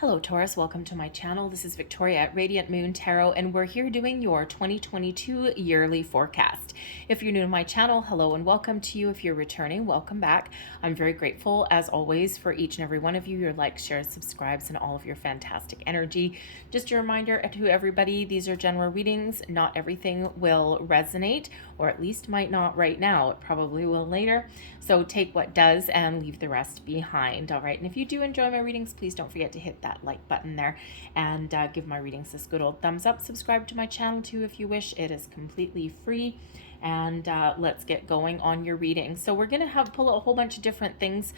Hello Taurus, welcome to my channel. This is Victoria at Radiant Moon Tarot, and we're here doing your 2022 yearly forecast. If you're new to my channel, hello and welcome to you. If you're returning, welcome back. I'm very grateful as always for each and every one of you, your likes, shares, subscribes, and all of your fantastic energy. Just a reminder to everybody, these are general readings. Not everything will resonate, or at least might not right now. It probably will later. So take what does and leave the rest behind. All right. And if you do enjoy my readings, please don't forget to hit that like button there and give my readings this good old thumbs up. Subscribe to my channel too if you wish. It is completely free. And let's get going on your reading. So we're going to pull a whole bunch of different things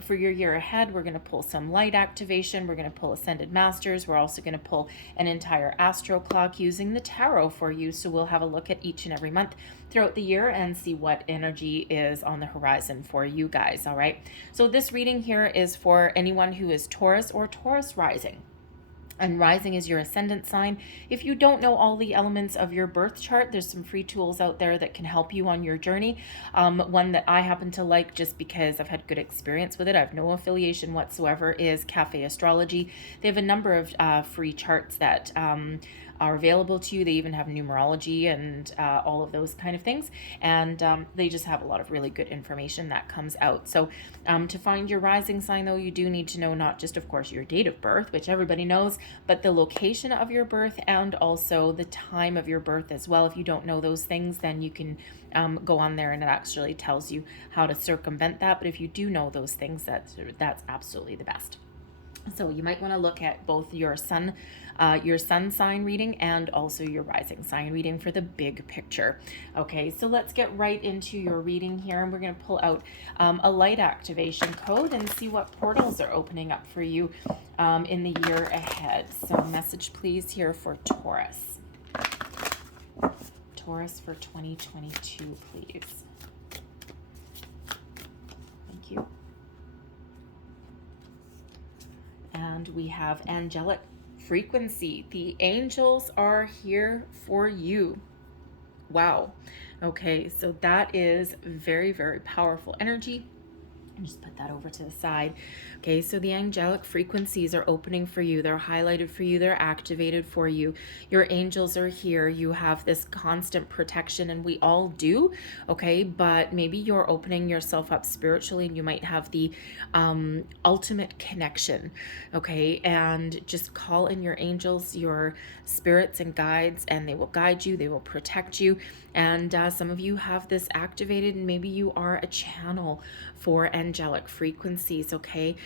for your year ahead. We're going to pull some light activation. We're going to pull Ascended Masters. We're also going to pull an entire Astroclock using the tarot for you. So we'll have a look at each and every month throughout the year and see what energy is on the horizon for you guys. All right. So this reading here is for anyone who is Taurus or Taurus rising. And rising is your ascendant sign. If you don't know all the elements of your birth chart, there's some free tools out there that can help you on your journey. One that I happen to like just because I've had good experience with it, I have no affiliation whatsoever, is Cafe Astrology. They have a number of free charts that are available to you. They even have numerology and all of those kind of things. And they just have a lot of really good information that comes out. So to find your rising sign, though, you do need to know not just, of course, your date of birth, which everybody knows, but the location of your birth and also the time of your birth as well. If you don't know those things, then you can go on there and it actually tells you how to circumvent that. But if you do know those things, that's absolutely the best. So you might want to look at both your sun sign reading and also your rising sign reading for the big picture. Okay, so let's get right into your reading here, and we're going to pull out a light activation code and see what portals are opening up for you in the year ahead. So message please here for Taurus. Taurus for 2022, please. Thank you. And we have Angelic Frequency. The angels are here for you. Wow. Okay, so that is very, very powerful energy. Just put that over to the side. Okay, so the angelic frequencies are opening for you. They're highlighted for you. They're activated for you. Your angels are here. You have this constant protection, and we all do, okay? But maybe you're opening yourself up spiritually, and you might have the ultimate connection, okay? And just call in your angels, your spirits and guides, and they will guide you. They will protect you. And some of you have this activated, and maybe you are a channel for angelic frequencies, okay?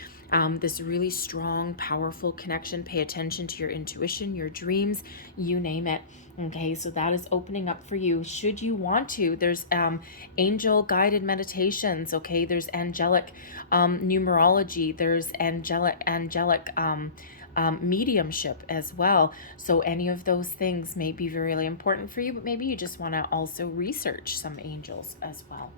This really strong, powerful connection. Pay attention to your intuition, your dreams, you name it. Okay, so that is opening up for you. Should you want to, there's angel guided meditations, okay? There's angelic numerology. There's angelic mediumship as well. So any of those things may be really important for you, but maybe you just want to also research some angels as well.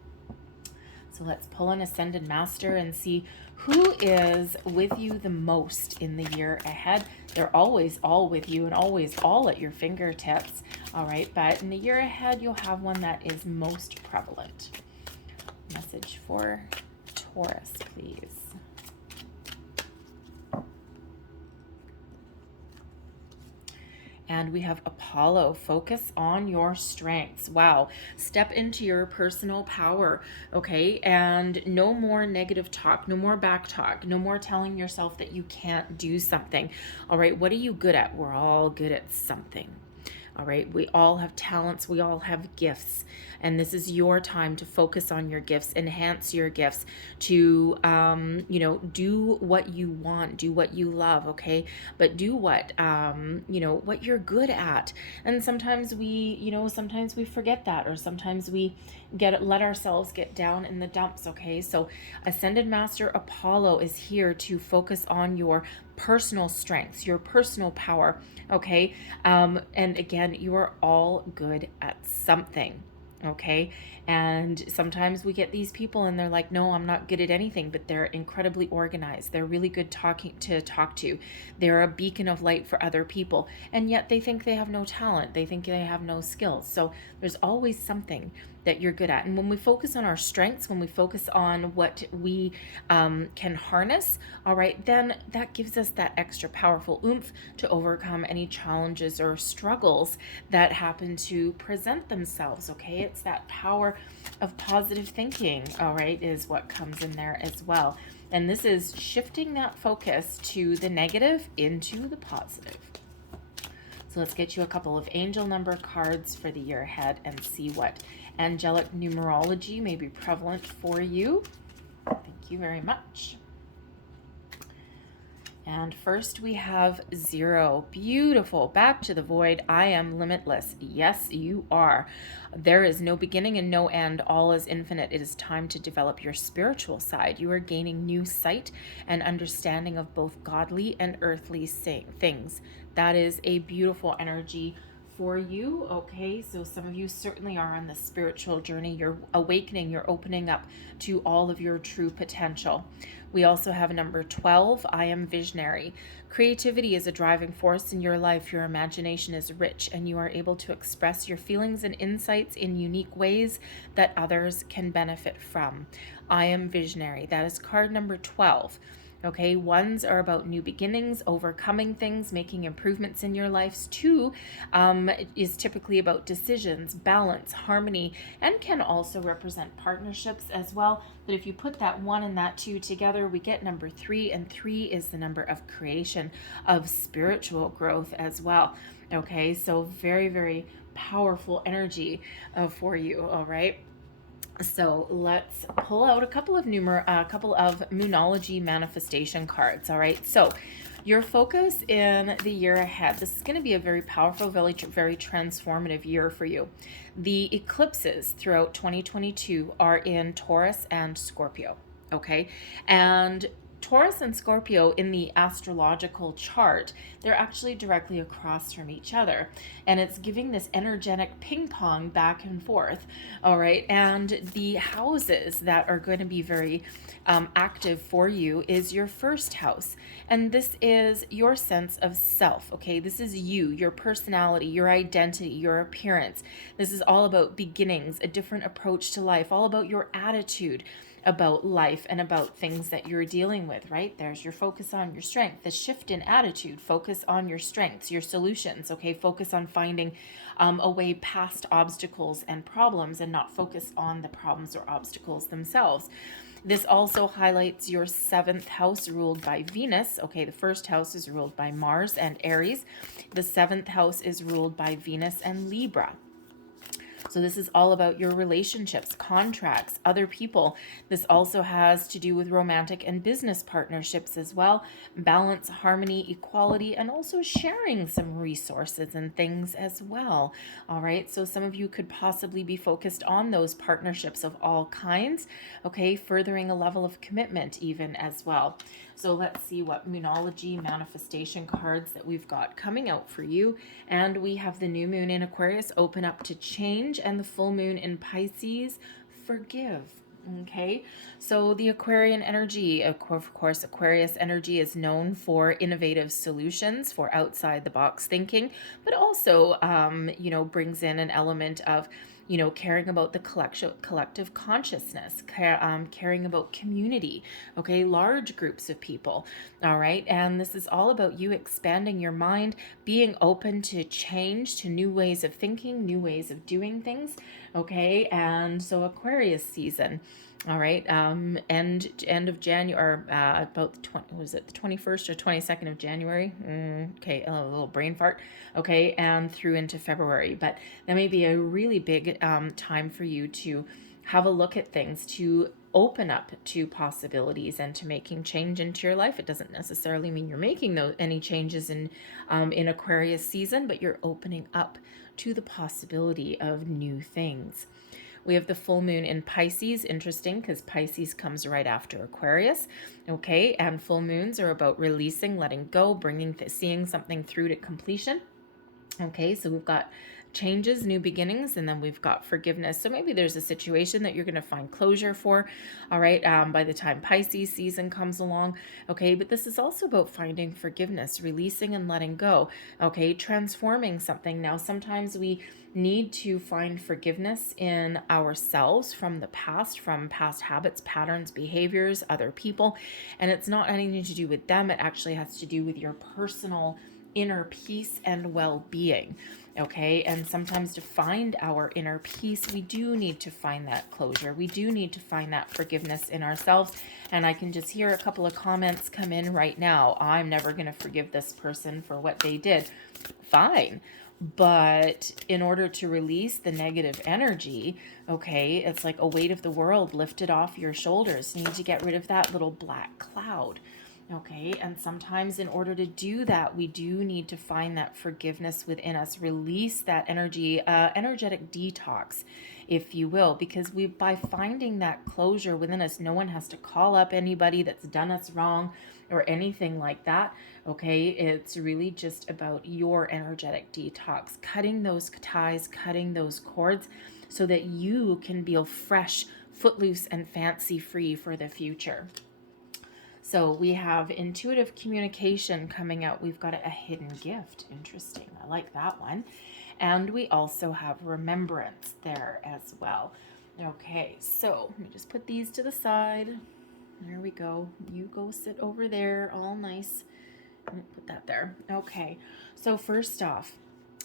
So let's pull an Ascended Master and see who is with you the most in the year ahead. They're always all with you and always all at your fingertips. All right, but in the year ahead, you'll have one that is most prevalent. Message for Taurus, please. And we have Apollo. Focus on your strengths. Wow. Step into your personal power, okay? And no more negative talk, no more back talk, no more telling yourself that you can't do something. All right, what are you good at? We're all good at something. All right, we all have talents, we all have gifts, and this is your time to focus on your gifts, enhance your gifts, to do what you want, do what you love, okay? But do what what you're good at. And sometimes we forget that, or sometimes we let ourselves get down in the dumps, okay? So Ascended Master Apollo is here to focus on your personal strengths, your personal power, okay? And again, you are all good at something, okay? And sometimes we get these people and they're like, no, I'm not good at anything, but they're incredibly organized. They're really good to talk to. They're a beacon of light for other people. And yet they think they have no talent. They think they have no skills. So there's always something that you're good at. And when we focus on our strengths, when we focus on what we can harness, all right, then that gives us that extra powerful oomph to overcome any challenges or struggles that happen to present themselves, okay? It's that power of positive thinking, all right, is what comes in there as well. And this is shifting that focus to the negative into the positive. So let's get you a couple of angel number cards for the year ahead and see what angelic numerology may be prevalent for you. Thank you very much. And first we have 0. Beautiful. Back to the void. I am limitless. Yes, you are. There is no beginning and no end. All is infinite. It is time to develop your spiritual side. You are gaining new sight and understanding of both godly and earthly things. That is a beautiful energy for you. Okay, so some of you certainly are on the spiritual journey. You're awakening, you're opening up to all of your true potential. We also have number 12. I am visionary. Creativity is a driving force in your life. Your imagination is rich and you are able to express your feelings and insights in unique ways that others can benefit from. I am visionary. That is card number 12. Okay, 1s are about new beginnings, overcoming things, making improvements in your lives. 2 is typically about decisions, balance, harmony, and can also represent partnerships as well. But if you put that 1 and that 2 together, we get number 3, and 3 is the number of creation, of spiritual growth as well. Okay, so very, very powerful energy for you, all right? So let's pull out a couple of Moonology manifestation cards. All right. So your focus in the year ahead. This is going to be a very powerful, very transformative year for you. The eclipses throughout 2022 are in Taurus and Scorpio. Okay, and Taurus and Scorpio in the astrological chart, they're actually directly across from each other. And it's giving this energetic ping pong back and forth. All right. And the houses that are going to be very active for you is your first house. And this is your sense of self. Okay. This is you, your personality, your identity, your appearance. This is all about beginnings, a different approach to life, all about your attitude about life and about things that you're dealing with, right? There's your focus on your strength, the shift in attitude, focus on your strengths, your solutions, okay? Focus on finding a way past obstacles and problems and not focus on the problems or obstacles themselves. This also highlights your 7th house ruled by Venus. Okay, the first house is ruled by Mars and Aries. The 7th house is ruled by Venus and Libra. So this is all about your relationships, contracts, other people. This also has to do with romantic and business partnerships as well. Balance, harmony, equality, and also sharing some resources and things as well. All right. So some of you could possibly be focused on those partnerships of all kinds. Okay. Furthering a level of commitment even as well. So let's see what Moonology manifestation cards that we've got coming out for you. And we have the new moon in Aquarius, open up to change, and the full moon in Pisces, forgive. Okay, so the Aquarian energy, of course, Aquarius energy is known for innovative solutions, for outside the box thinking, but also, brings in an element of, caring about the collective consciousness, caring about community, okay, large groups of people, all right? And this is all about you expanding your mind, being open to change, to new ways of thinking, new ways of doing things, okay? And so Aquarius season, all right, end of January, about the 21st or 22nd of January? Okay, a little brain fart. Okay, and through into February. But that may be a really big time for you to have a look at things, to open up to possibilities and to making change into your life. It doesn't necessarily mean you're making any changes in Aquarius season, but you're opening up to the possibility of new things. We have the full moon in Pisces. Interesting, because Pisces comes right after Aquarius. Okay, and full moons are about releasing, letting go, seeing something through to completion. Okay, so we've got changes, new beginnings, and then we've got forgiveness. So maybe there's a situation that you're going to find closure for, all right, by the time Pisces season comes along, okay? But this is also about finding forgiveness, releasing and letting go, okay? Transforming something. Now, sometimes we need to find forgiveness in ourselves from the past, from past habits, patterns, behaviors, other people, and it's not anything to do with them. It actually has to do with your personal inner peace and well-being. Okay, and sometimes to find our inner peace, we do need to find that closure. We do need to find that forgiveness in ourselves. And I can just hear a couple of comments come in right now. I'm never going to forgive this person for what they did. Fine. But in order to release the negative energy, okay, it's like a weight of the world lifted off your shoulders. You need to get rid of that little black cloud. Okay, and sometimes in order to do that, we do need to find that forgiveness within us, release that energy, energetic detox, if you will, because by finding that closure within us, no one has to call up anybody that's done us wrong or anything like that. Okay, it's really just about your energetic detox, cutting those ties, cutting those cords so that you can feel fresh, footloose, and fancy free for the future. So we have intuitive communication coming out. We've got a hidden gift. Interesting. I like that one. And we also have remembrance there as well. Okay, so let me just put these to the side. There we go. You go sit over there. All nice. Put that there. Okay, so first off,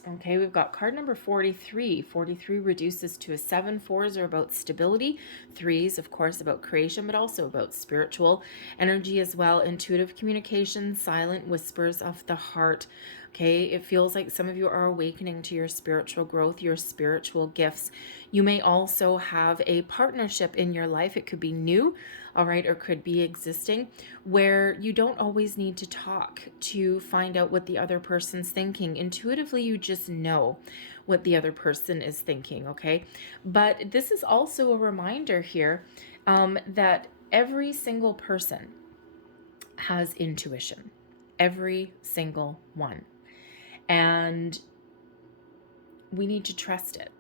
okay, we've got card number 43. 43 reduces to a 7. 4s are about stability. 3s, of course, about creation, but also about spiritual energy as well. Intuitive communication, silent whispers of the heart. Okay, it feels like some of you are awakening to your spiritual growth, your spiritual gifts. You may also have a partnership in your life. It could be new, all right, or could be existing, where you don't always need to talk to find out what the other person's thinking. Intuitively, you just know what the other person is thinking, okay? But this is also a reminder here that every single person has intuition. Every single one. And we need to trust it.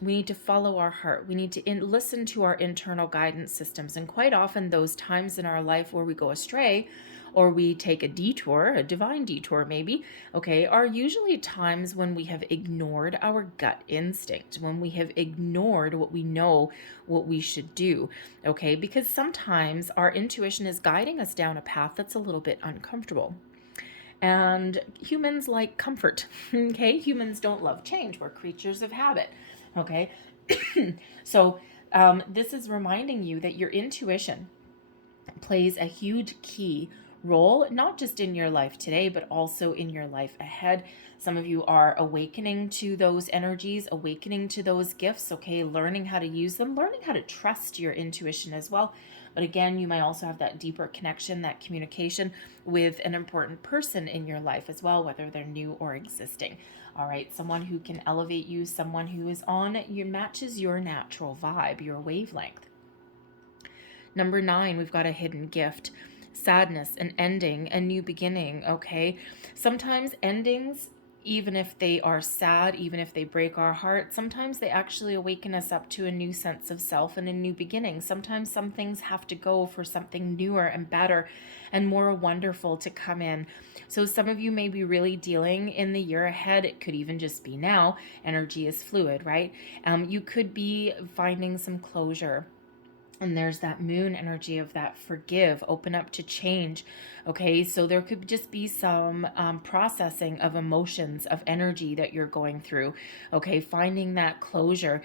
We need to follow our heart. We need to listen to our internal guidance systems. And quite often those times in our life where we go astray or we take a detour, a divine detour maybe, okay, are usually times when we have ignored our gut instinct, when we have ignored what we know, what we should do, okay? Because sometimes our intuition is guiding us down a path that's a little bit uncomfortable. And humans like comfort, okay? Humans don't love change. We're creatures of habit, okay? So this is reminding you that your intuition plays a huge key role, not just in your life today, but also in your life ahead. Some of you are awakening to those energies, awakening to those gifts, okay? Learning how to use them, learning how to trust your intuition as well. But again, you might also have that deeper connection, that communication with an important person in your life as well, whether they're new or existing. All right, someone who can elevate you, someone who is matches your natural vibe, your wavelength. Number 9, we've got a hidden gift. Sadness, an ending, a new beginning, okay? Sometimes endings, even if they are sad, even if they break our heart, sometimes they actually awaken us up to a new sense of self and a new beginning. Sometimes some things have to go for something newer and better and more wonderful to come in. So some of you may be really dealing in the year ahead. It could even just be now. Energy is fluid, right? You could be finding some closure. And there's that moon energy of that forgive, open up to change. Okay, so there could just be some processing of emotions, of energy that you're going through. Okay, finding that closure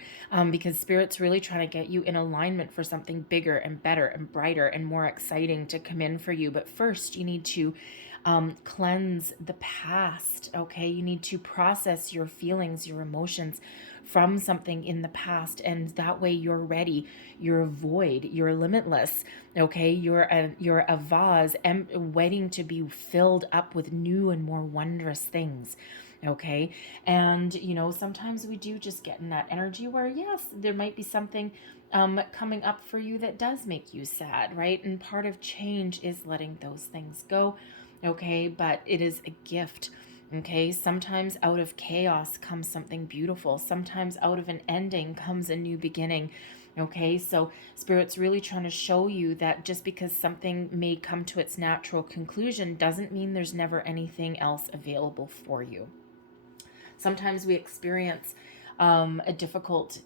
because Spirit's really trying to get you in alignment for something bigger and better and brighter and more exciting to come in for you. But first, you need to cleanse the past. Okay, you need to process your feelings, your emotions from something in the past, and that way you're ready, you're void, you're limitless, okay? You're a vase waiting to be filled up with new and more wondrous things, okay? And you know, sometimes we do just get in that energy where yes, there might be something coming up for you that does make you sad, right? And part of change is letting those things go, okay? But it is a gift. Okay, sometimes out of chaos comes something beautiful. Sometimes out of an ending comes a new beginning. Okay, so Spirit's really trying to show you that just because something may come to its natural conclusion doesn't mean there's never anything else available for you. Sometimes we experience a difficult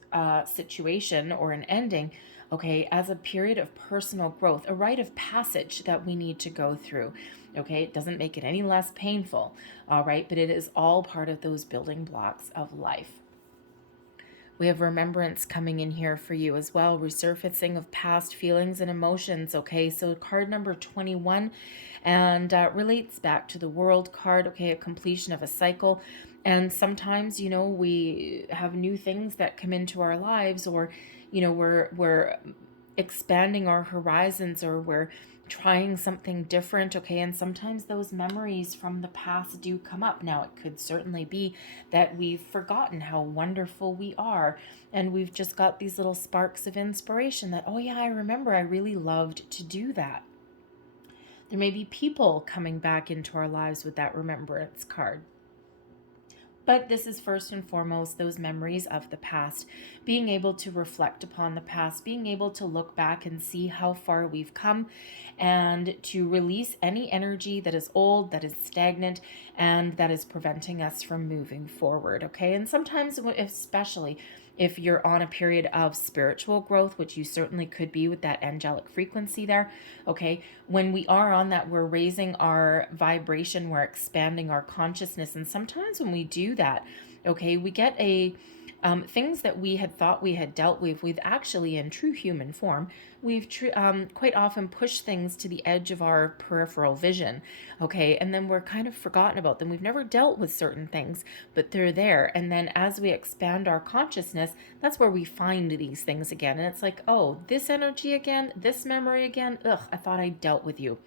situation or an ending, okay, as a period of personal growth, a rite of passage that we need to go through. Okay, it doesn't make it any less painful, all right, but it is all part of those building blocks of life. We have remembrance coming in here for you as well, resurfacing of past feelings and emotions. Okay, so card number 21 and relates back to the World card. Okay, a completion of a cycle. And sometimes, you know, we have new things that come into our lives, or, you know, we're expanding our horizons, or we're trying something different. Okay, and sometimes those memories from the past do come up. Now, it could certainly be that we've forgotten how wonderful we are, and we've just got these little sparks of inspiration that, oh yeah, I remember I really loved to do that. There may be people coming back into our lives with that remembrance card. But this is first and foremost those memories of the past, being able to reflect upon the past, being able to look back and see how far we've come, and to release any energy that is old, that is stagnant, and that is preventing us from moving forward. Okay, and sometimes, especially if you're on a period of spiritual growth, which you certainly could be with that angelic frequency there, okay, when we are on that, we're raising our vibration, we're expanding our consciousness. And sometimes when we do that, okay, we get things that we had thought we had dealt with, we've actually, in true human form, we've quite often pushed things to the edge of our peripheral vision, okay, and then we're kind of forgotten about them. We've never dealt with certain things, but they're there. And then as we expand our consciousness, that's where we find these things again. And it's like, oh, this energy again, this memory again, ugh, I thought I dealt with you.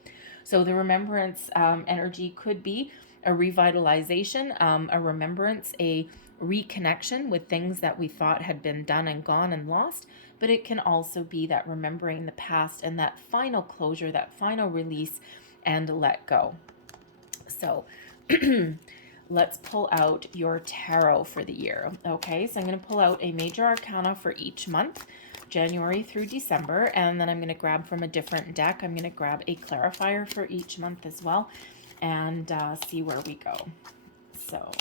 So the remembrance energy could be a revitalization, a remembrance, a reconnection with things that we thought had been done and gone and lost, but it can also be that remembering the past and that final closure, that final release and let go. So let's pull out your tarot for the year. Okay, so I'm going to pull out a major arcana for each month, January through December, and then I'm going to grab from a different deck. I'm going to grab a clarifier for each month as well, and see where we go. So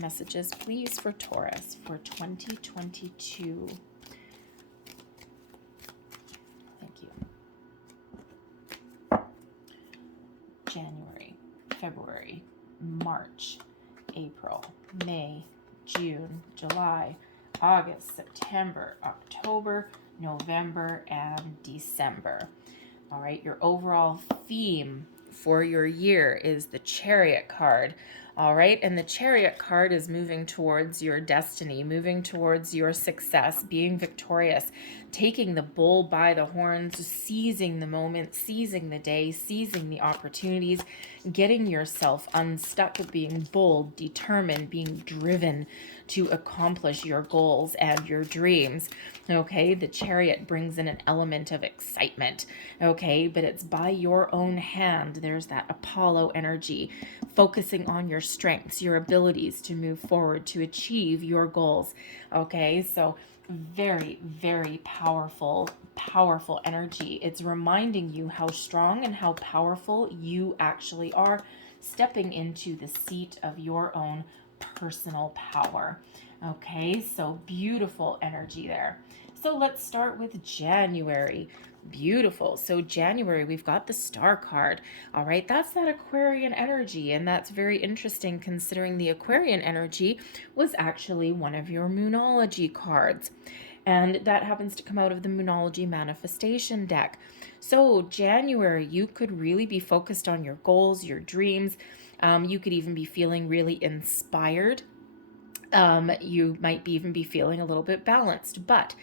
messages, please, for Taurus for 2022. Thank you. January, February, March, April, May, June, July, August, September, October, November, and December. All right, your overall theme for your year is the Chariot card. All right, and the Chariot card is moving towards your destiny, moving towards your success, being victorious, taking the bull by the horns, seizing the moment, seizing the day, seizing the opportunities, getting yourself unstuck, being bold, determined, being driven to accomplish your goals and your dreams. Okay, the Chariot brings in an element of excitement. Okay, but it's by your own hand. There's that Apollo energy, focusing on your strengths, your abilities to move forward, to achieve your goals. Okay, so very, very powerful energy. It's reminding you how strong and how powerful you actually are, stepping into the seat of your own personal power. Okay, so beautiful energy there. So let's start with January. Beautiful. So January, we've got the Star card. All right, that's that Aquarian energy, and that's very interesting considering the Aquarian energy was actually one of your Moonology cards. And that happens to come out of the Moonology manifestation deck. So January, you could really be focused on your goals, your dreams. You could even be feeling really inspired. You might even be feeling a little bit balanced, but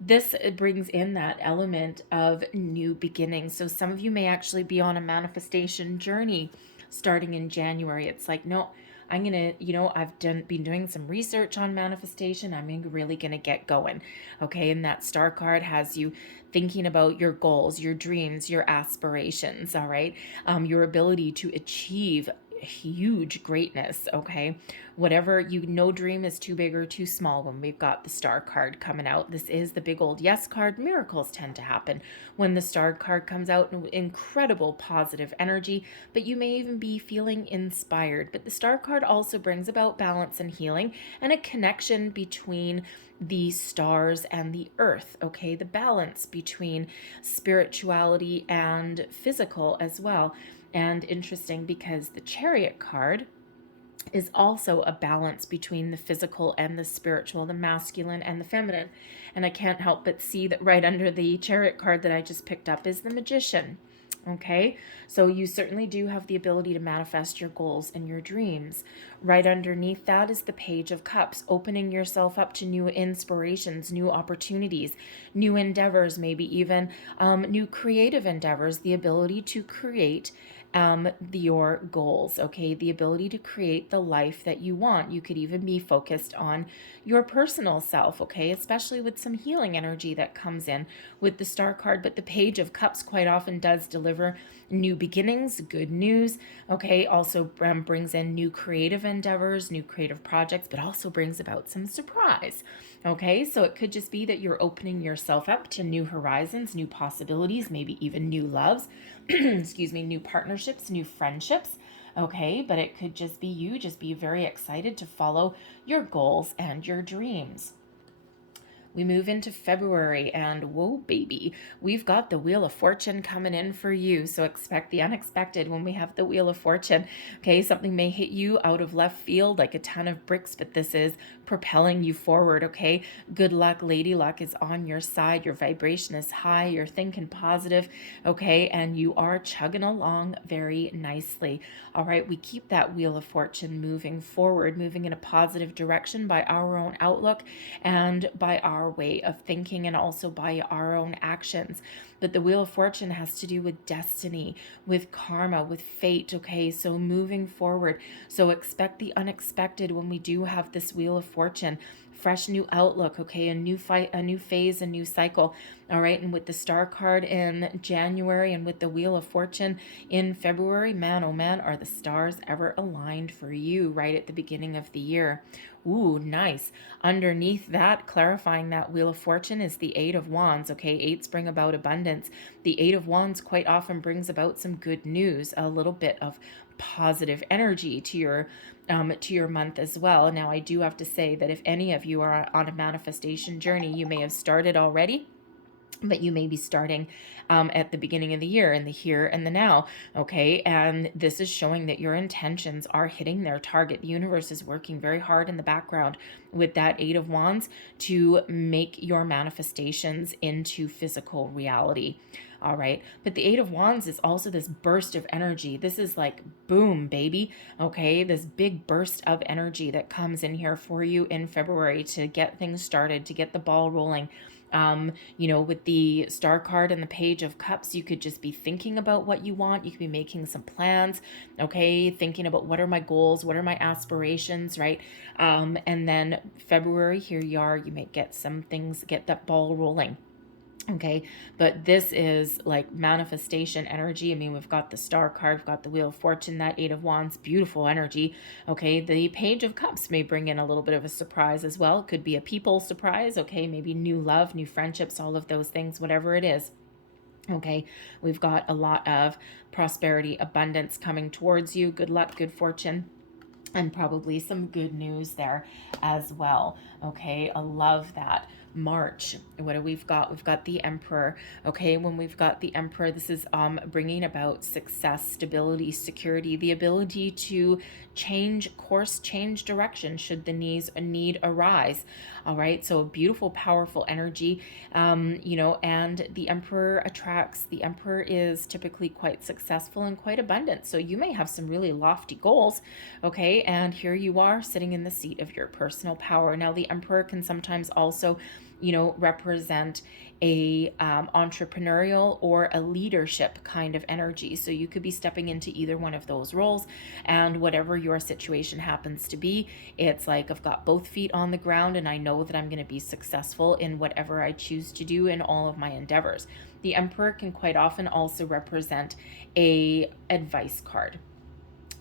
this brings in that element of new beginnings. So some of you may actually be on a manifestation journey starting in January. It's like, no, I'm going to, I've been doing some research on manifestation. I'm really going to get going. Okay. And that Star card has you thinking about your goals, your dreams, your aspirations. All right. Your ability to achieve huge greatness, okay? Whatever, no dream is too big or too small when we've got the star card coming out. This is the big old yes card. Miracles tend to happen when the star card comes out. Incredible positive energy, but you may even be feeling inspired. But the star card also brings about balance and healing and a connection between the stars and the earth, okay? The balance between spirituality and physical as well. And interesting because the Chariot card is also a balance between the physical and the spiritual, the masculine and the feminine. And I can't help but see that right under the Chariot card that I just picked up is the Magician. Okay, so you certainly do have the ability to manifest your goals and your dreams. Right underneath that is the Page of Cups, opening yourself up to new inspirations, new opportunities, new endeavors, maybe even new creative endeavors, the ability to create your goals, okay? The ability to create the life that you want. You could even be focused on your personal self, okay? Especially with some healing energy that comes in with the Star card. But the Page of Cups quite often does deliver new beginnings, good news, okay? Also brings in new creative endeavors, new creative projects, but also brings about some surprise, okay? So it could just be that you're opening yourself up to new horizons, new possibilities, maybe even new loves, excuse me, new partnerships, new friendships, okay? But it could just be you just be very excited to follow your goals and your dreams. We move into February and whoa, baby, we've got the Wheel of Fortune coming in for you. So expect the unexpected when we have the Wheel of Fortune. Okay, something may hit you out of left field like a ton of bricks, but this is propelling you forward, okay? Good luck, lady luck is on your side. Your vibration is high. You're thinking positive, okay? And you are chugging along very nicely. All right, we keep that Wheel of Fortune moving forward, moving in a positive direction by our own outlook and by our way of thinking and also by our own actions. But the Wheel of Fortune has to do with destiny, with karma, with fate, okay? So moving forward. So expect the unexpected when we do have this Wheel of Fortune. Fresh new outlook, okay? A new phase, a new cycle. All right, and with the Star card in January and with the Wheel of Fortune in February, man, oh man, are the stars ever aligned for you right at the beginning of the year. Ooh, nice. Underneath that, clarifying that Wheel of Fortune is the Eight of Wands, okay? Eights bring about abundance. The Eight of Wands quite often brings about some good news, a little bit of positive energy to your month as well. Now, I do have to say that if any of you are on a manifestation journey, you may have started already, but you may be starting at the beginning of the year, in the here and the now, okay? And this is showing that your intentions are hitting their target. The universe is working very hard in the background with that Eight of Wands to make your manifestations into physical reality. All right. But the Eight of Wands is also this burst of energy. This is like, boom, baby. Okay. This big burst of energy that comes in here for you in February to get things started, to get the ball rolling. With the Star card and the Page of Cups, you could just be thinking about what you want. You could be making some plans, okay? Thinking about what are my goals, what are my aspirations, right? And then February, here you are, you may get some things, get that ball rolling. Okay, but this is like manifestation energy. I mean, we've got the Star card, we've got the Wheel of Fortune, that Eight of Wands, beautiful energy. Okay, the Page of Cups may bring in a little bit of a surprise as well. It could be a people surprise, okay, maybe new love, new friendships, all of those things, whatever it is. Okay, we've got a lot of prosperity, abundance coming towards you. Good luck, good fortune, and probably some good news there as well. Okay, I love that. March, what do we've got? We've got the Emperor. Okay, when we've got the Emperor, this is bringing about success, stability, security, the ability to change course, change direction should the need arise. All right, so beautiful, powerful energy, and the Emperor attracts. The Emperor is typically quite successful and quite abundant. So you may have some really lofty goals, okay, and here you are sitting in the seat of your personal power. Now, the Emperor can sometimes also represent a entrepreneurial or a leadership kind of energy. So you could be stepping into either one of those roles, and whatever your situation happens to be, it's like I've got both feet on the ground and I know that I'm going to be successful in whatever I choose to do in all of my endeavors. The Emperor can quite often also represent a advice card.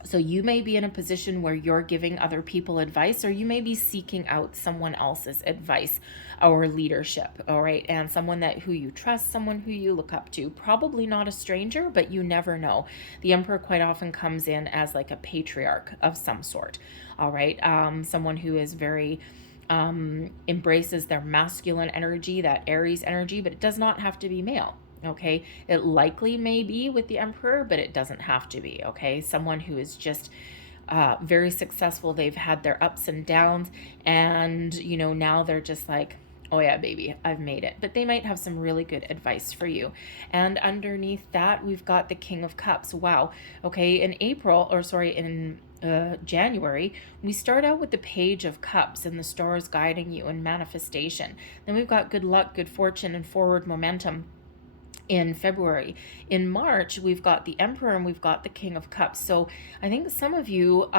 So you may be in a position where you're giving other people advice, or you may be seeking out someone else's advice or leadership, all right? And someone that who you trust, someone who you look up to, probably not a stranger, but you never know. The Emperor quite often comes in as like a patriarch of some sort, all right? Someone who is very embraces their masculine energy, that Aries energy, but it does not have to be male. Okay, it likely may be with the Emperor, but it doesn't have to be. Okay, someone who is just very successful. They've had their ups and downs, and now they're just like, oh yeah, baby, I've made it. But they might have some really good advice for you. And underneath that, we've got the King of Cups. Wow. Okay, in January, we start out with the Page of Cups and the stars guiding you in manifestation. Then we've got good luck, good fortune, and forward momentum in February. In March, we've got the Emperor and we've got the King of Cups. So I think some of you,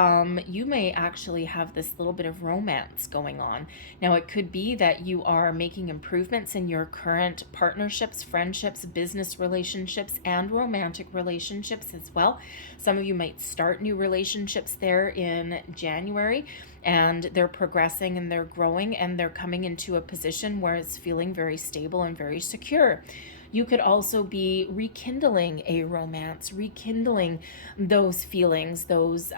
you may actually have this little bit of romance going on. Now, it could be that you are making improvements in your current partnerships, friendships, business relationships, and romantic relationships as well. Some of you might start new relationships there in January, and they're progressing and they're growing and they're coming into a position where it's feeling very stable and very secure. You could also be rekindling a romance, rekindling those feelings, those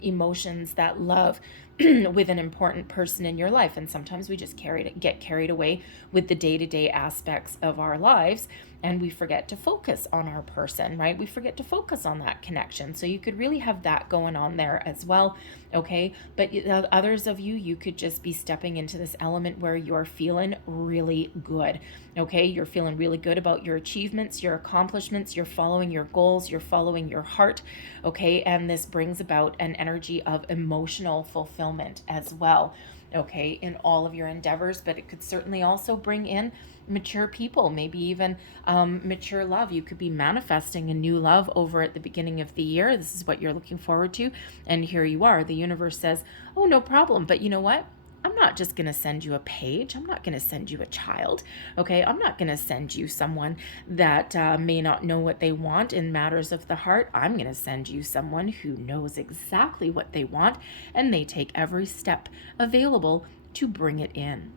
emotions, that love with an important person in your life. And sometimes we just get carried away with the day-to-day aspects of our lives, and we forget to focus on our person, right? We forget to focus on that connection. So you could really have that going on there as well, okay? But others of you could just be stepping into this element where you're feeling really good, okay? You're feeling really good about your achievements, your accomplishments, you're following your goals, you're following your heart, okay? And this brings about an energy of emotional fulfillment as well, okay, in all of your endeavors. But it could certainly also bring in mature people, maybe even mature love. You could be manifesting a new love over at the beginning of the year. This is what you're looking forward to, and here you are. The universe says, oh, no problem, but you know what? I'm not just going to send you a page. I'm not going to send you a child, okay? I'm not going to send you someone that may not know what they want in matters of the heart. I'm going to send you someone who knows exactly what they want, and they take every step available to bring it in.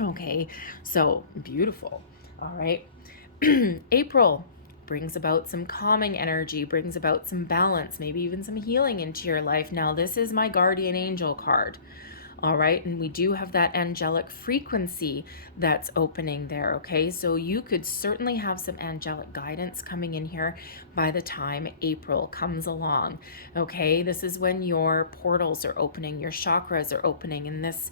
Okay, so beautiful. All right. April brings about some calming energy, brings about some balance, maybe even some healing into your life. Now, this is my guardian angel card. All right, and we do have that angelic frequency that's opening there, okay? So you could certainly have some angelic guidance coming in here by the time April comes along, okay? This is when your portals are opening, your chakras are opening. And this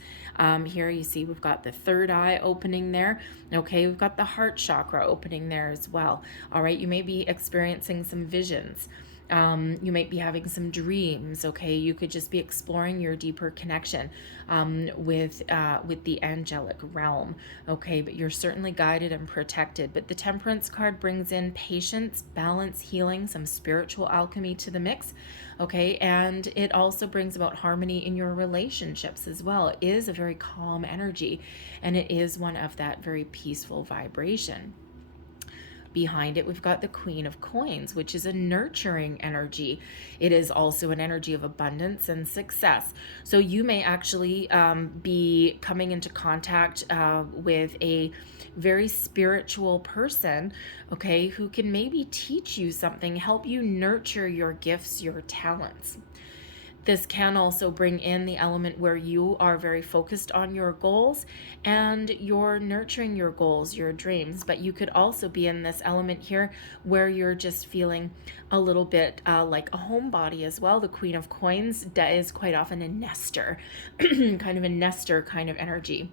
here you see we've got the third eye opening there, okay? We've got the heart chakra opening there as well, all right? You may be experiencing some visions. You might be having some dreams, okay? You could just be exploring your deeper connection with the angelic realm, okay? But you're certainly guided and protected. But the Temperance card brings in patience, balance, healing, some spiritual alchemy to the mix, okay? And it also brings about harmony in your relationships as well. It is a very calm energy, and it is one of that very peaceful vibration. Behind it, we've got the Queen of Coins, which is a nurturing energy. It is also an energy of abundance and success. So you may actually be coming into contact with a very spiritual person, okay, who can maybe teach you something, help you nurture your gifts, your talents. This can also bring in the element where you are very focused on your goals and you're nurturing your goals, your dreams. But you could also be in this element here where you're just feeling a little bit like a homebody as well. The Queen of Coins is quite often a nester, kind of a nester kind of energy.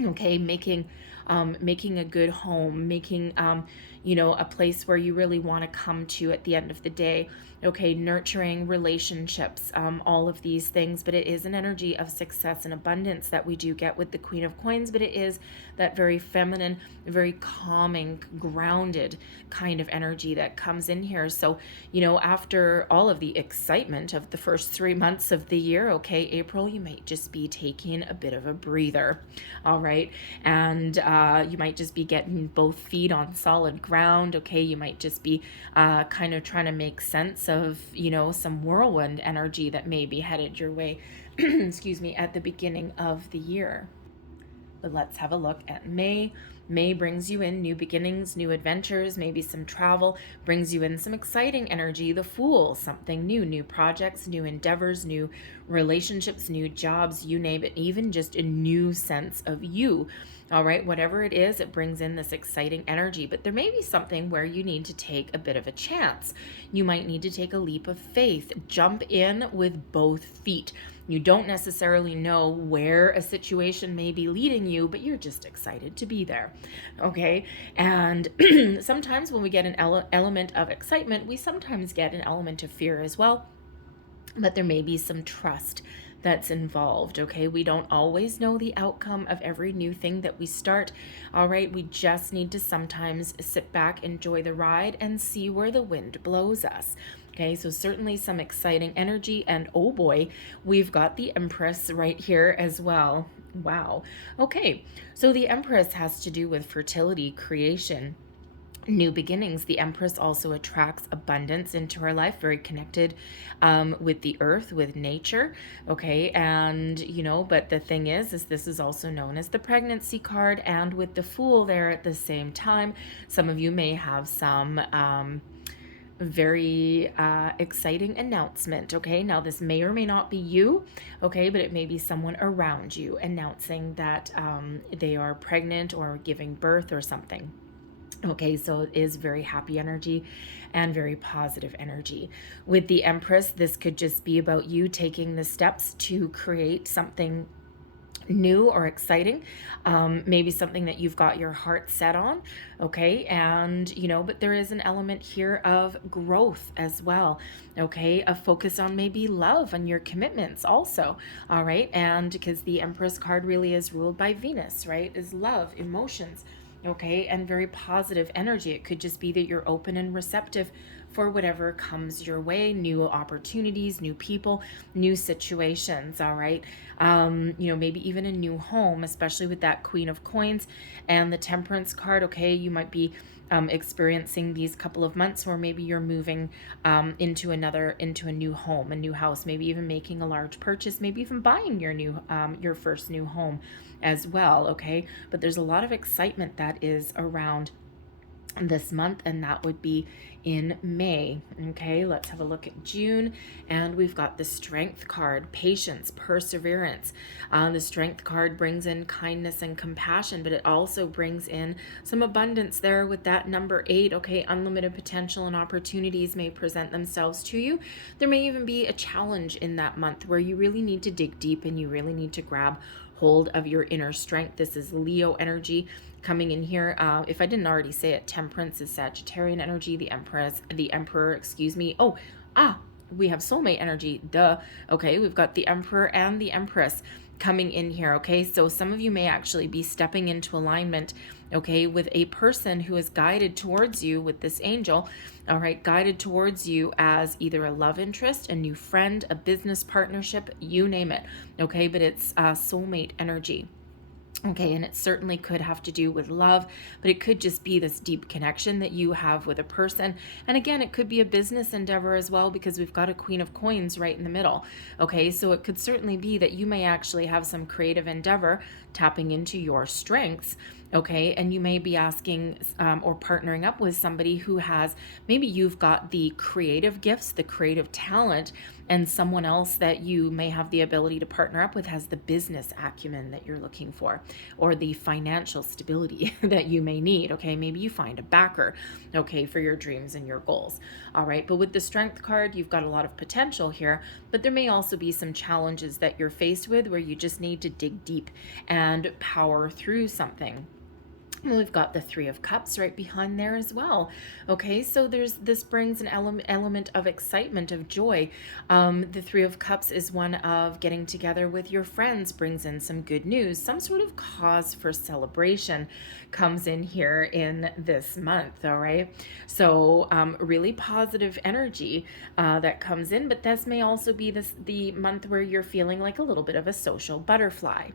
Okay, making a good home, making a place where you really want to come to at the end of the day. Okay, nurturing relationships, all of these things. But it is an energy of success and abundance that we do get with the Queen of Coins. But it is that very feminine, very calming, grounded kind of energy that comes in here. So, after all of the excitement of the first 3 months of the year, okay, April, you might just be taking a bit of a breather. All right. And you might just be getting both feet on solid ground. Okay. You might just be kind of trying to make sense of, you know, some whirlwind energy that may be headed your way, excuse me, at the beginning of the year. But let's have a look at May. May brings you in new beginnings, new adventures, maybe some travel, brings you in some exciting energy. The Fool, something new, new projects, new endeavors, new relationships, new jobs, you name it, even just a new sense of you. All right, whatever it is, it brings in this exciting energy. But there may be something where you need to take a bit of a chance. You might need to take a leap of faith, jump in with both feet. You don't necessarily know where a situation may be leading you, but you're just excited to be there. Okay. And sometimes when we get an element of excitement, we sometimes get an element of fear as well. But there may be some trust that's involved. Okay. We don't always know the outcome of every new thing that we start. All right. We just need to sometimes sit back, enjoy the ride, and see where the wind blows us. Okay, so certainly some exciting energy, and oh boy, we've got the Empress right here as well. Wow. Okay, so the Empress has to do with fertility, creation, new beginnings. The Empress also attracts abundance into her life, very connected with the earth, with nature. Okay, and you know, but the thing is this is also known as the pregnancy card, and with the Fool there at the same time, some of you may have some very exciting announcement. Okay, now this may or may not be you, okay, but it may be someone around you announcing that they are pregnant or giving birth or something. Okay, so it is very happy energy and very positive energy. With the Empress, this could just be about you taking the steps to create something new or exciting, maybe something that you've got your heart set on. Okay, and you know, but there is an element here of growth as well. Okay, a focus on maybe love and your commitments also. All right, and because the Empress card really is ruled by Venus, right, is love, emotions. Okay, and very positive energy. It could just be that you're open and receptive for whatever comes your way, new opportunities, new people, new situations. All right, you know, maybe even a new home, especially with that Queen of Coins and the Temperance card. Okay, you might be experiencing these couple of months where maybe you're moving into a new home, a new house, maybe even making a large purchase, maybe even buying your first new home as well. Okay, but there's a lot of excitement that is around this month, and that would be in May. Okay, let's have a look at June, and we've got the Strength card, patience, perseverance. The Strength card brings in kindness and compassion, but it also brings in some abundance there with that number 8. Okay, unlimited potential and opportunities may present themselves to you. There may even be a challenge in that month where you really need to dig deep and you really need to grab hold of your inner strength. This is Leo energy coming in here. If I didn't already say it, Temperance is Sagittarian energy. The Emperor, excuse me. We have soulmate energy. Duh. Okay, we've got the Emperor and the Empress coming in here. Okay, so some of you may actually be stepping into alignment, okay, with a person who is guided towards you with this angel. All right, guided towards you as either a love interest, a new friend, a business partnership, you name it. Okay, but it's soulmate energy. Okay, and it certainly could have to do with love, but it could just be this deep connection that you have with a person. And again, it could be a business endeavor as well, because we've got a Queen of Coins right in the middle. Okay, so it could certainly be that you may actually have some creative endeavor tapping into your strengths. Okay, and you may be asking or partnering up with somebody who has, maybe you've got the creative gifts, the creative talent, and someone else that you may have the ability to partner up with has the business acumen that you're looking for, or the financial stability that you may need. Okay, maybe you find a backer, okay, for your dreams and your goals. All right, but with the Strength card, you've got a lot of potential here, but there may also be some challenges that you're faced with where you just need to dig deep and power through something. We've got the Three of Cups right behind there as well. Okay, so this brings an element of excitement, of joy. The Three of Cups is one of getting together with your friends, brings in some good news. Some sort of cause for celebration comes in here in this month. All right, so really positive energy that comes in, but this may also be the month where you're feeling like a little bit of a social butterfly.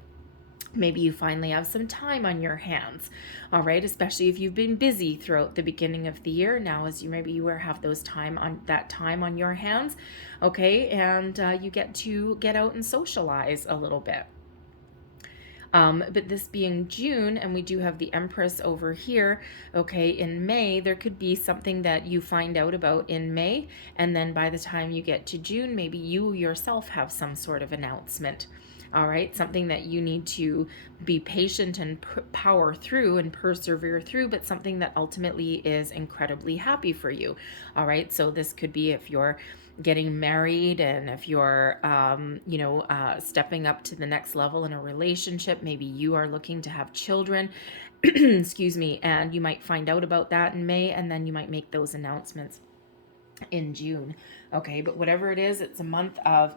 Maybe you finally have some time on your hands, all right? Especially if you've been busy throughout the beginning of the year. Now, as you maybe you have those time on your hands, okay, and you get to get out and socialize a little bit. But this being June, and we do have the Empress over here, okay, in May, there could be something that you find out about in May, and then by the time you get to June, maybe you yourself have some sort of announcement. All right, something that you need to be patient and power through and persevere through, but something that ultimately is incredibly happy for you. All right, so this could be if you're getting married, and if you're stepping up to the next level in a relationship, maybe you are looking to have children excuse me, and you might find out about that in May, and then you might make those announcements in June. Okay, but whatever it is, it's a month of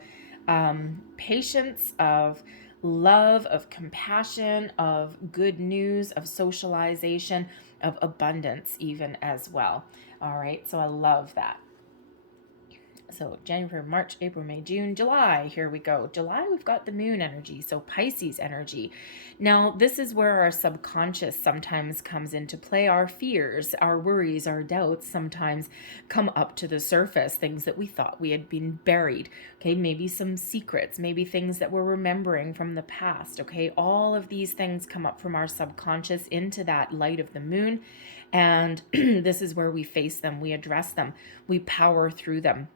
patience, of love, of compassion, of good news, of socialization, of abundance even as well. All right, so I love that. So January, March, April, May, June, July, here we go. July, we've got the moon energy, so Pisces energy. Now, this is where our subconscious sometimes comes into play. Our fears, our worries, our doubts sometimes come up to the surface, things that we thought we had been buried, okay? Maybe some secrets, maybe things that we're remembering from the past, okay? All of these things come up from our subconscious into that light of the moon, and this is where we face them, we address them, we power through them.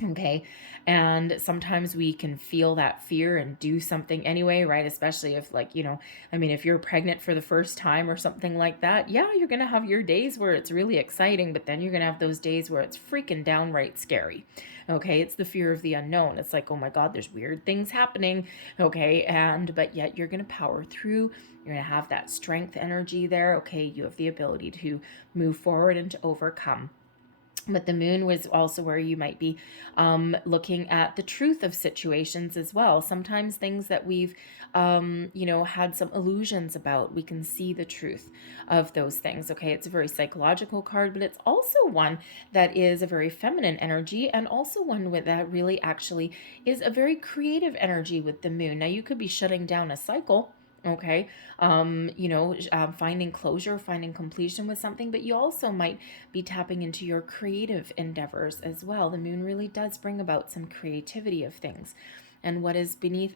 Okay. And sometimes we can feel that fear and do something anyway, right? Especially if if you're pregnant for the first time or something like that, yeah, you're going to have your days where it's really exciting, but then you're going to have those days where it's freaking downright scary. Okay. It's the fear of the unknown. It's like, oh my God, there's weird things happening. Okay. But yet you're going to power through. You're going to have that strength energy there. Okay. You have the ability to move forward and to overcome. But the moon was also where you might be looking at the truth of situations as well. Sometimes things that we've, had some illusions about, we can see the truth of those things. Okay, it's a very psychological card, but it's also one that is a very feminine energy, and also one that really actually is a very creative energy with the moon. Now, you could be shutting down a cycle. Okay. Finding closure, finding completion with something, but you also might be tapping into your creative endeavors as well. The moon really does bring about some creativity of things. And what is beneath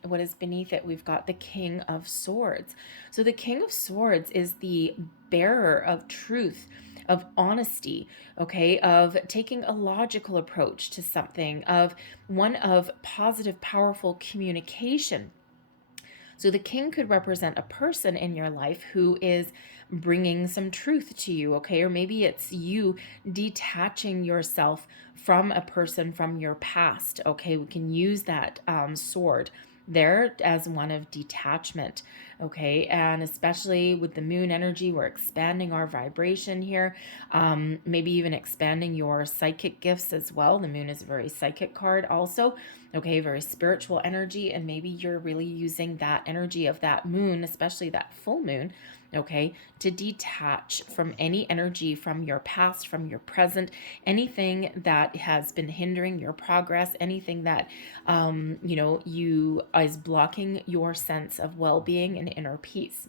it, we've got the King of Swords. So the King of Swords is the bearer of truth, of honesty, okay, of taking a logical approach to something, of one of positive, powerful communication. So the king could represent a person in your life who is bringing some truth to you, okay? Or maybe it's you detaching yourself from a person from your past, okay? We can use that sword there as one of detachment, okay? And especially with the moon energy, we're expanding our vibration here, maybe even expanding your psychic gifts as well. The moon is a very psychic card also, okay? Very spiritual energy, and maybe you're really using that energy of that moon, especially that full moon, okay, to detach from any energy from your past, from your present, anything that has been hindering your progress, anything that, you is blocking your sense of well-being and inner peace.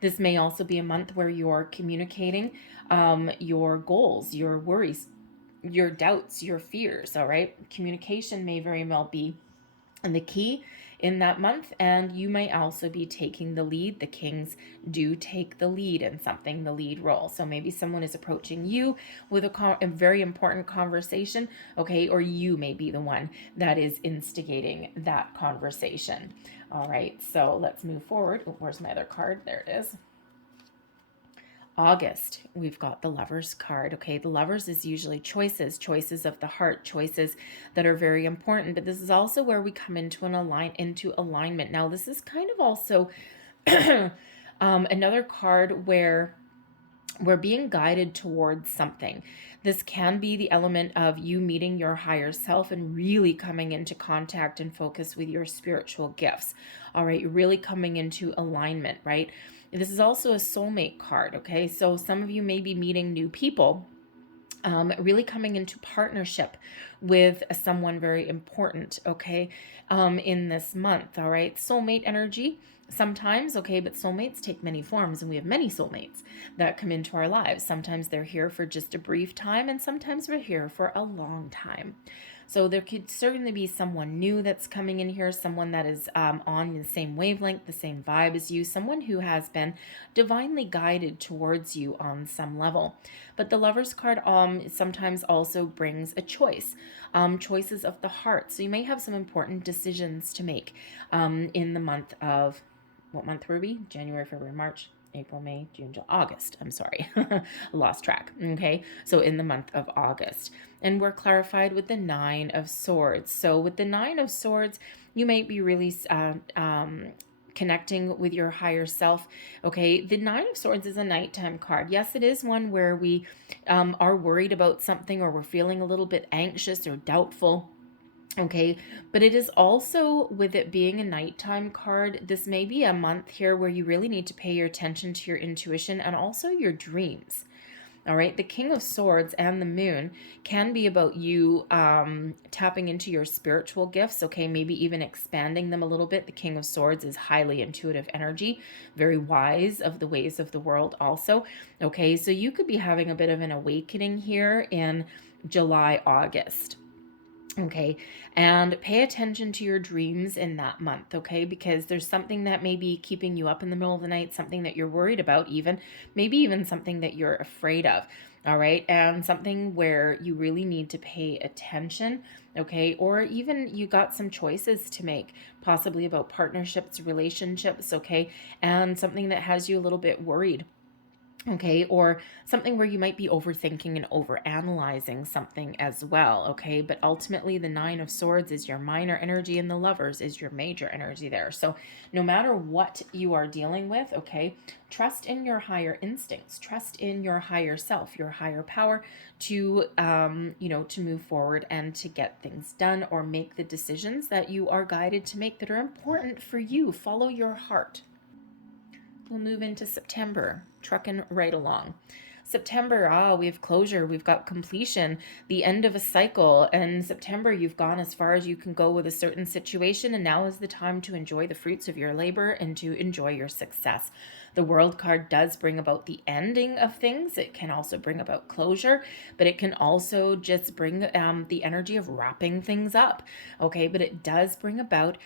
This may also be a month where you're communicating your goals, your worries, your doubts, your fears, all right? Communication may very well be the key in that month, and you may also be taking the lead. The kings do take the lead in something, the lead role. So maybe someone is approaching you with a very important conversation, okay, or you may be the one that is instigating that conversation. All right, so let's move forward. Oh, where's my other card? There it is. August, we've got the Lovers card. Okay, the Lovers is usually choices of the heart, choices that are very important. But this is also where we come into alignment. Now, this is kind of also another card where we're being guided towards something. This can be the element of you meeting your higher self and really coming into contact and focus with your spiritual gifts. All right, you're really coming into alignment, right? This is also a soulmate card, okay? So some of you may be meeting new people really coming into partnership with someone very important, okay, in this month, all right? Soulmate energy sometimes, okay, but soulmates take many forms, and we have many soulmates that come into our lives. Sometimes they're here for just a brief time, and sometimes we're here for a long time. So there could certainly be someone new that's coming in here, someone that is on the same wavelength, the same vibe as you, someone who has been divinely guided towards you on some level. But the Lover's card sometimes also brings a choice, choices of the heart. So you may have some important decisions to make in the month of, what month were we? January, February, March, April, May, June, July, August. I'm sorry, lost track. Okay, so in the month of August. And we're clarified with the Nine of Swords. So with the Nine of Swords, you might be really connecting with your higher self. Okay, the Nine of Swords is a nighttime card. Yes, it is one where we are worried about something, or we're feeling a little bit anxious or doubtful. Okay, but it is also, with it being a nighttime card, this may be a month here where you really need to pay your attention to your intuition and also your dreams. All right, the King of Swords and the Moon can be about you tapping into your spiritual gifts, okay, maybe even expanding them a little bit. The King of Swords is highly intuitive energy, very wise of the ways of the world also. Okay, so you could be having a bit of an awakening here in July, August. Okay, and pay attention to your dreams in that month, okay? Because there's something that may be keeping you up in the middle of the night, something that you're worried about, even maybe even something that you're afraid of, all right? And something where you really need to pay attention, okay? Or even you got some choices to make, possibly about partnerships, relationships, okay? And something that has you a little bit worried. Okay, or something where you might be overthinking and overanalyzing something as well, okay? But ultimately, the Nine of Swords is your minor energy, and the Lovers is your major energy there. So no matter what you are dealing with, okay, trust in your higher instincts, trust in your higher self, your higher power to, to move forward and to get things done or make the decisions that you are guided to make that are important for you. Follow your heart. We'll move into September, trucking right along. September, we have closure, we've got completion, the end of a cycle. And September, you've gone as far as you can go with a certain situation, and now is the time to enjoy the fruits of your labor and to enjoy your success. The World card does bring about the ending of things. It can also bring about closure, but it can also just bring the energy of wrapping things up. Okay, but it does bring about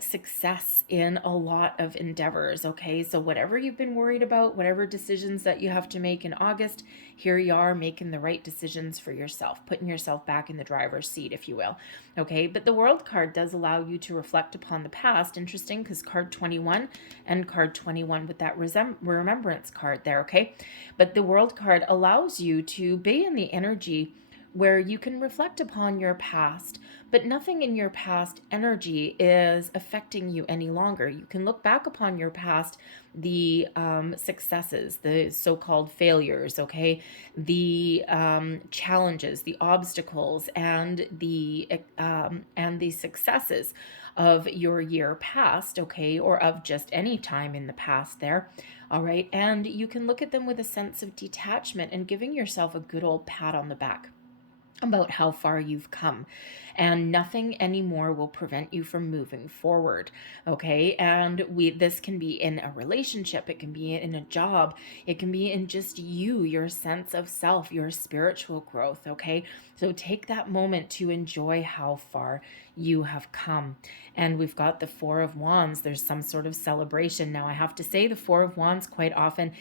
success in a lot of endeavors. Okay, so whatever you've been worried about, whatever decisions that you have to make in August, here you are making the right decisions for yourself, putting yourself back in the driver's seat, if you will. Okay, but the World card does allow you to reflect upon the past. Interesting, because card 21 and card 21 with that remembrance card there. Okay, but the World card allows you to be in the energy where you can reflect upon your past, but nothing in your past energy is affecting you any longer. You can look back upon your past, the successes, the so-called failures, okay, the challenges, the obstacles, and the successes of your year past, okay, or of just any time in the past there. All right, and you can look at them with a sense of detachment and giving yourself a good old pat on the back about how far you've come, and nothing anymore will prevent you from moving forward. Okay, and this can be in a relationship, it can be in a job, it can be in just you, your sense of self, your spiritual growth. Okay, so take that moment to enjoy how far you have come. And we've got the Four of Wands. There's some sort of celebration. Now I have to say, the Four of Wands quite often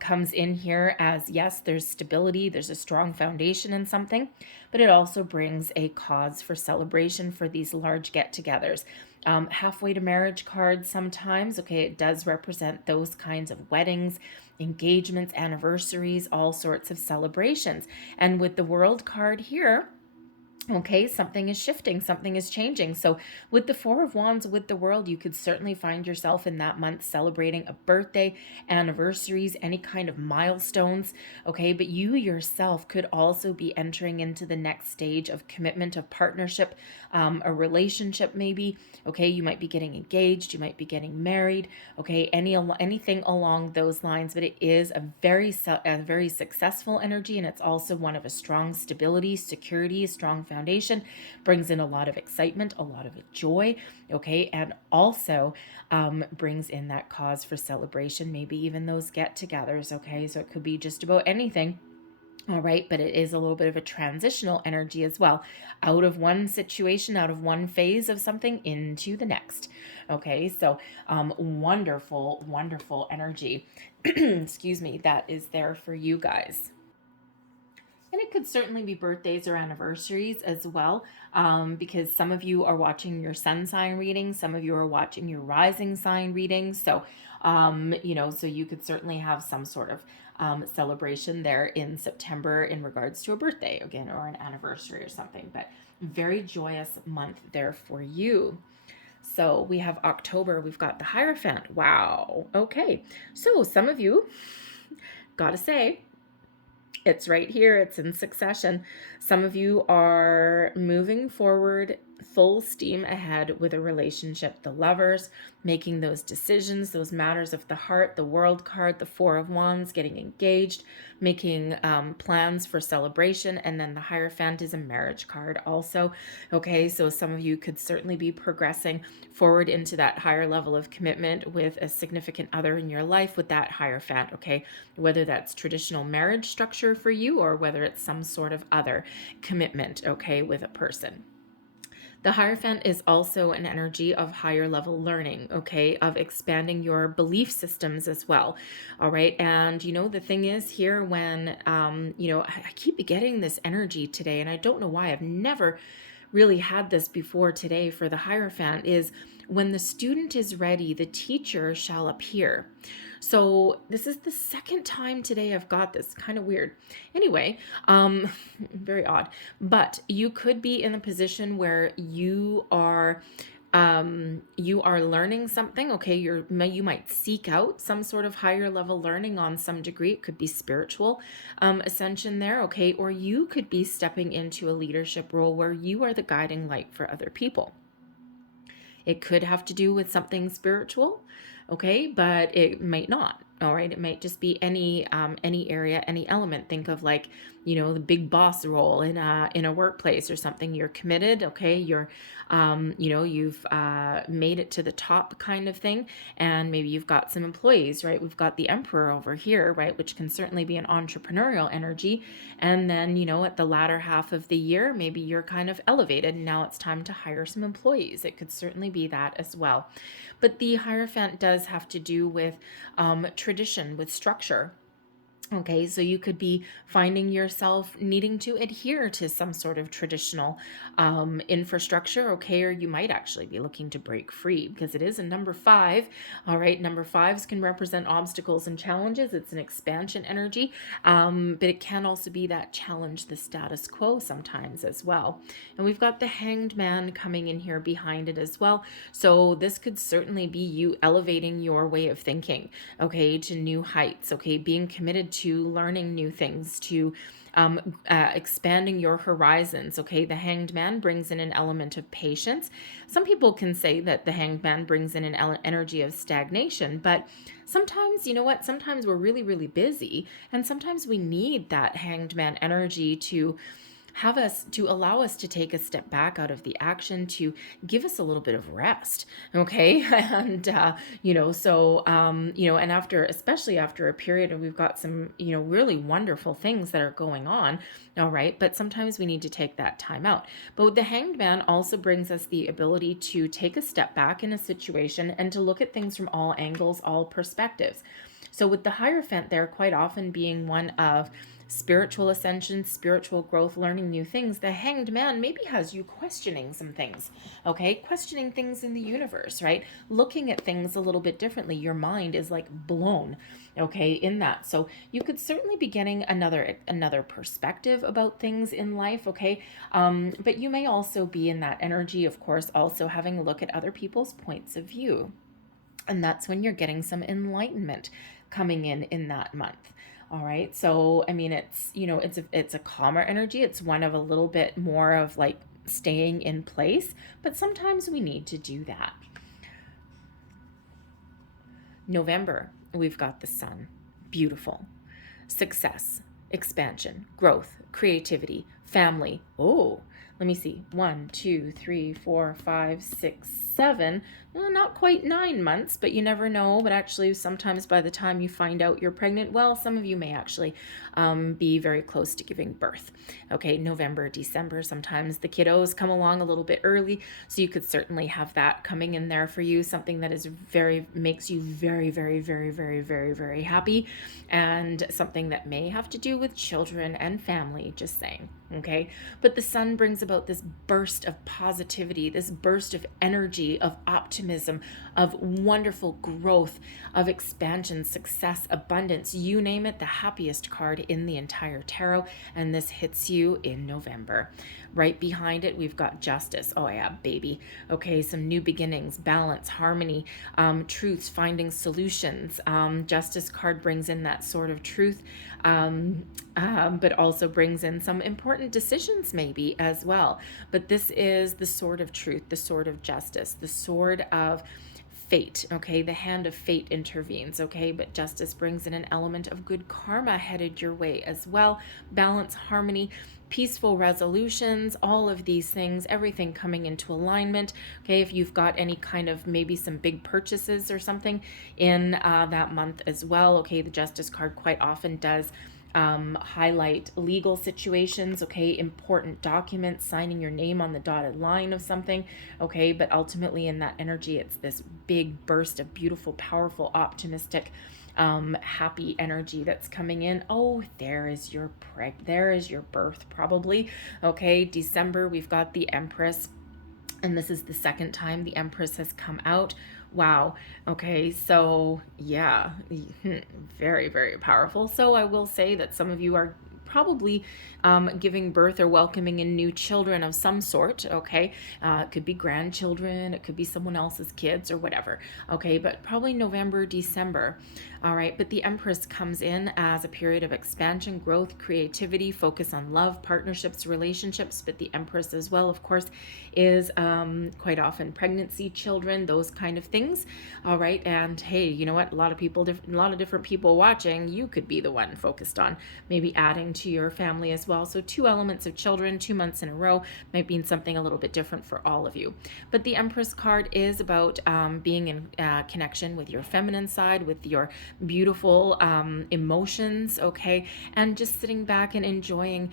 comes in here as, yes, there's stability, there's a strong foundation in something, but it also brings a cause for celebration for these large get-togethers. Halfway to marriage cards sometimes, okay, it does represent those kinds of weddings, engagements, anniversaries, all sorts of celebrations. And with the World card here, Okay, something is shifting, something is changing. So with the Four of Wands, with the World, you could certainly find yourself in that month celebrating a birthday, anniversaries, any kind of milestones. Okay, but you yourself could also be entering into the next stage of commitment, of partnership, a relationship maybe. Okay, you might be getting engaged, you might be getting married. Okay, anything along those lines. But it is a very successful energy, and it's also one of a strong stability, security, strong foundation, brings in a lot of excitement, a lot of joy, okay, and also brings in that cause for celebration, maybe even those get-togethers, okay, so it could be just about anything. All right, but it is a little bit of a transitional energy as well, out of one situation, out of one phase of something into the next. Okay, so wonderful, wonderful energy, excuse me, that is there for you guys. And it could certainly be birthdays or anniversaries as well, because some of you are watching your sun sign readings, some of you are watching your rising sign readings. So, so you could certainly have some sort of celebration there in September in regards to a birthday, again, or an anniversary or something. But very joyous month there for you. So we have October, we've got the Hierophant. Wow. Okay. So some of you, gotta say, it's right here. It's in succession. Some of you are moving forward full steam ahead with a relationship. The Lovers, making those decisions, those matters of the heart, the World card, the Four of Wands, getting engaged, making plans for celebration. And then the Hierophant is a marriage card also. Okay, so some of you could certainly be progressing forward into that higher level of commitment with a significant other in your life with that Hierophant, okay? Whether that's traditional marriage structure for you or whether it's some sort of other commitment, okay, with a person. The Hierophant is also an energy of higher level learning, okay, of expanding your belief systems as well. All right. And, the thing is here when, I keep getting this energy today, and I don't know why. I've never really had this before today for the Hierophant, is when the student is ready, the teacher shall appear. So this is the second time today I've got this. Kind of weird. Anyway, very odd. But you could be in a position where you are learning something. Okay, you might seek out some sort of higher level learning on some degree. It could be spiritual ascension there, okay, or you could be stepping into a leadership role where you are the guiding light for other people. It could have to do with something spiritual, okay, but it might not. All right, it might just be any area, any element. Think of like, the big boss role in a workplace or something. You're committed, okay. You're, you've made it to the top kind of thing, and maybe you've got some employees, right? We've got the Emperor over here, right, which can certainly be an entrepreneurial energy. And then, at the latter half of the year, maybe you're kind of elevated, and now it's time to hire some employees. It could certainly be that as well. But the Hierophant does have to do with tradition, with structure. Okay, so you could be finding yourself needing to adhere to some sort of traditional infrastructure, okay, or you might actually be looking to break free because it is a number 5. All right, number 5s can represent obstacles and challenges. It's an expansion energy, but it can also be that challenge the status quo sometimes as well. And we've got the Hanged Man coming in here behind it as well. So this could certainly be you elevating your way of thinking, okay, to new heights, okay, being committed to learning new things, to expanding your horizons. Okay, the Hanged Man brings in an element of patience. Some people can say that the Hanged Man brings in an energy of stagnation, but sometimes, you know what, sometimes we're really, really busy, and sometimes we need that Hanged Man energy to allow us to take a step back out of the action, to give us a little bit of rest, okay. And and especially after a period, and we've got some really wonderful things that are going on, all right, but sometimes we need to take that time out. But the Hanged Man also brings us the ability to take a step back in a situation and to look at things from all angles, all perspectives. So with the Hierophant there quite often being one of spiritual ascension, spiritual growth, learning new things. The Hanged Man maybe has you questioning some things, okay? Questioning things in the universe, right? Looking at things a little bit differently. Your mind is like blown, okay, in that. So you could certainly be getting another perspective about things in life, okay? But you may also be in that energy, of course, also having a look at other people's points of view. And that's when you're getting some enlightenment coming in that month. All right. So, I mean, it's, you know, it's a calmer energy. It's one of a little bit more of like staying in place, but sometimes we need to do that. November, we've got the sun. Beautiful. Success, expansion, growth, creativity, family. Oh, let me see. 1, 2, 3, 4, 5, 6, 7. Well, not quite 9 months, but you never know. But actually, sometimes by the time you find out you're pregnant, well, some of you may actually be very close to giving birth. Okay, November, December, sometimes the kiddos come along a little bit early. So you could certainly have that coming in there for you, something that is makes you very, very, very, very, very, very happy, and something that may have to do with children and family, just saying. Okay, but the sun brings about this burst of positivity, this burst of energy, of optimism, of wonderful growth, of expansion, success, abundance, you name it, the happiest card in the entire tarot. And this hits you in November. Right behind it, we've got justice. Oh yeah, baby. Okay, some new beginnings, balance, harmony, truths, finding solutions. Justice card brings in that sort of truth, but also brings in some important decisions maybe as well. But this is the sword of truth, the sword of justice, the sword of fate. Okay, the hand of fate intervenes. Okay, but justice brings in an element of good karma headed your way as well. Balance, harmony, peaceful resolutions, all of these things, everything coming into alignment. Okay, if you've got any kind of maybe some big purchases or something in that month as well. Okay, the justice card quite often does highlight legal situations, okay, important documents, signing your name on the dotted line of something, okay, but ultimately in that energy, it's this big burst of beautiful, powerful, optimistic, happy energy that's coming in. Oh, there is your birth probably. Okay, December, we've got the Empress, and this is the second time the Empress has come out. Wow. Okay. So yeah, very, very powerful. So I will say that some of you are probably giving birth or welcoming in new children of some sort. Okay. It could be grandchildren. It could be someone else's kids or whatever. Okay. But probably November, December. All right. But the Empress comes in as a period of expansion, growth, creativity, focus on love, partnerships, relationships. But the Empress as well, of course, is quite often pregnancy, children, those kind of things. All right. And hey, you know what? A lot of different people watching, you could be the one focused on maybe adding to your family as well. So 2 elements of children, 2 months in a row might mean something a little bit different for all of you. But the Empress card is about being in connection with your feminine side, with your beautiful emotions, okay, and just sitting back and enjoying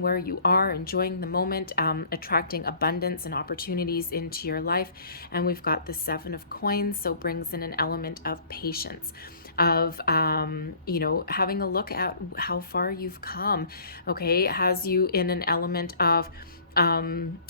where you are, enjoying the moment, attracting abundance and opportunities into your life. And we've got the 7 of coins, so brings in an element of patience, of having a look at how far you've come. Okay, has you in an element of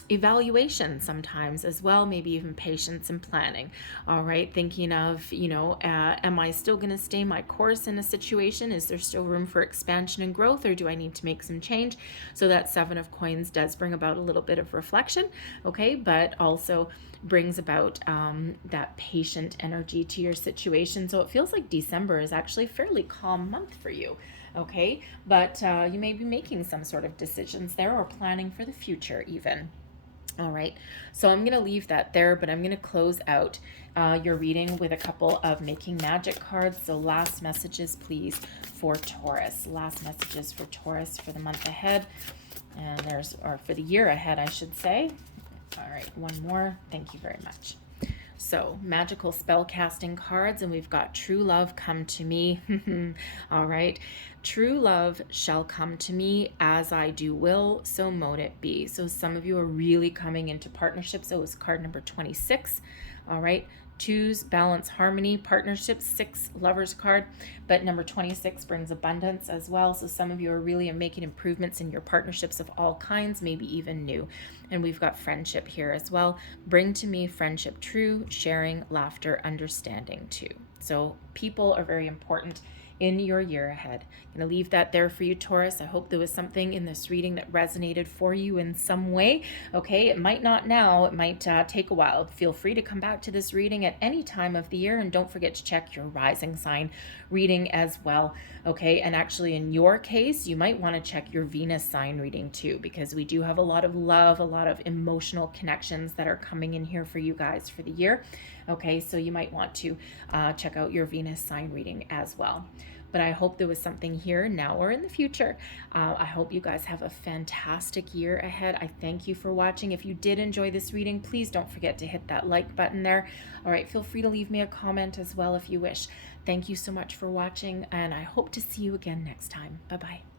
evaluation sometimes as well, maybe even patience and planning. All right, thinking of, am I still going to stay my course in a situation? Is there still room for expansion and growth, or do I need to make some change? So that 7 of coins does bring about a little bit of reflection, okay, but also brings about that patient energy to your situation. So it feels like December is actually a fairly calm month for you. Okay, but you may be making some sort of decisions there or planning for the future even. All right, so I'm going to leave that there, but I'm going to close out your reading with a couple of Making Magic cards. So last messages, please, for Taurus. Last messages for Taurus for the month ahead. And or for the year ahead, I should say. All right, one more. Thank you very much. So magical spell casting cards, and we've got true love come to me. All right. True love shall come to me as I do will, so mote it be. So some of you are really coming into partnerships. So it was card number 26. All right. 2s, balance, harmony, partnerships, 6, lovers card, but number 26 brings abundance as well. So some of you are really making improvements in your partnerships of all kinds, maybe even new. And we've got friendship here as well. Bring to me friendship true, sharing, laughter, understanding too. So people are very important in your year ahead. I'm going to leave that there for you, Taurus. I hope there was something in this reading that resonated for you in some way. Okay, it might not now, it might take a while. Feel free to come back to this reading at any time of the year, and don't forget to check your rising sign reading as well. Okay, and actually in your case, you might want to check your Venus sign reading too, because we do have a lot of love, a lot of emotional connections that are coming in here for you guys for the year. Okay, so you might want to check out your Venus sign reading as well. But I hope there was something here now or in the future. I hope you guys have a fantastic year ahead. I thank you for watching. If you did enjoy this reading, please don't forget to hit that like button there. All right, feel free to leave me a comment as well if you wish. Thank you so much for watching, and I hope to see you again next time. Bye-bye.